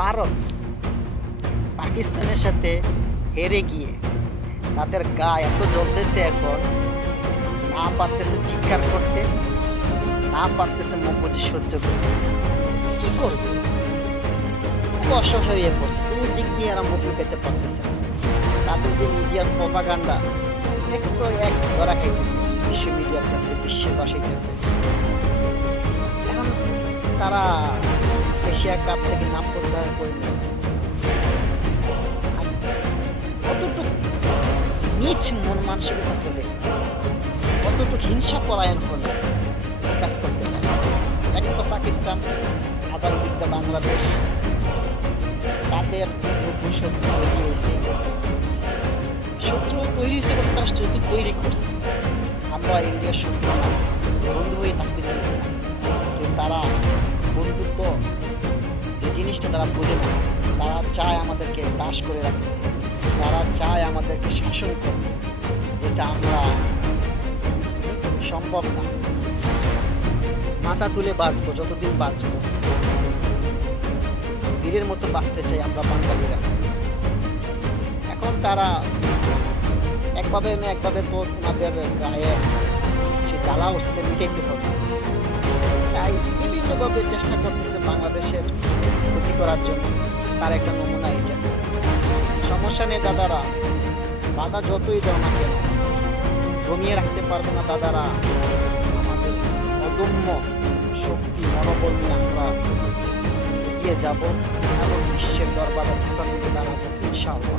ভারত পাকিস্তানের সাথে হেরে গিয়ে তাদের গা এত জ্বলতেছে এখন, না পারতেছে চিৎকার করতে, না পারতেছে মুখ বুজে সহ্য করতে। কি করবে? খুব অসহায় হয়ে পড়ছে, কোনো দিক দিয়ে এরা মুখ পেতে পারতেছে না। তাদের যে মিডিয়ার প্রপাগান্ডা একটু এক ধরা খাইতেছে বিশ্ব মিডিয়ার কাছে, বিশ্ববাসীর কাছে। এখন তারা এশিয়া কাপ থেকে নাম প্রত্যাহার করে নিয়েছে। কতটুকু নিচ মন মানসিকতা হলে, কতটুকু হিংসা পরায়ণ হলে কাজ করতে পারে। এক তো পাকিস্তান, আবার এদিকটা বাংলাদেশ, তাদের শত্রু তৈরি হয়েছে। শত্রু তৈরি হয়েছে বলে তারা শত্রু তৈরি করছে। আমরা ইন্ডিয়ার শত্রু না, বন্ধু হয়ে থাকতে চেয়েছিলাম, কিন্তু তারা বন্ধুত্ব যে জিনিসটা তারা বোঝে না। তারা চায় আমাদেরকে দাস করে রাখতে, তারা চায় আমাদেরকে শাসন করতে, যেটা আমরা সম্ভব না। মাথা তুলে বাঁচবো, যতদিন বাঁচবো বীরের মতো বাঁচতে চাই আমরা বাঙালিরা। এখন তারা একভাবে না একভাবে তো ওনাদের গায়ে সে জ্বালা সেটা মিটাইতে হবে, তাই বিভিন্নভাবে চেষ্টা করতেছে বাংলাদেশের ক্ষতি করার জন্য। তার একটা নমুনা এটা। সমস্যা নেই দাদারা, বাধা যতই দাও না কেন দমিয়ে রাখতে পারবে না দাদারা। আমাদের অদম্য শক্তি, মনোবল নিয়ে আমরা এগিয়ে যাব এবং বিশ্বের দরবারে দাঁড়াবো ইনশাআল্লাহ।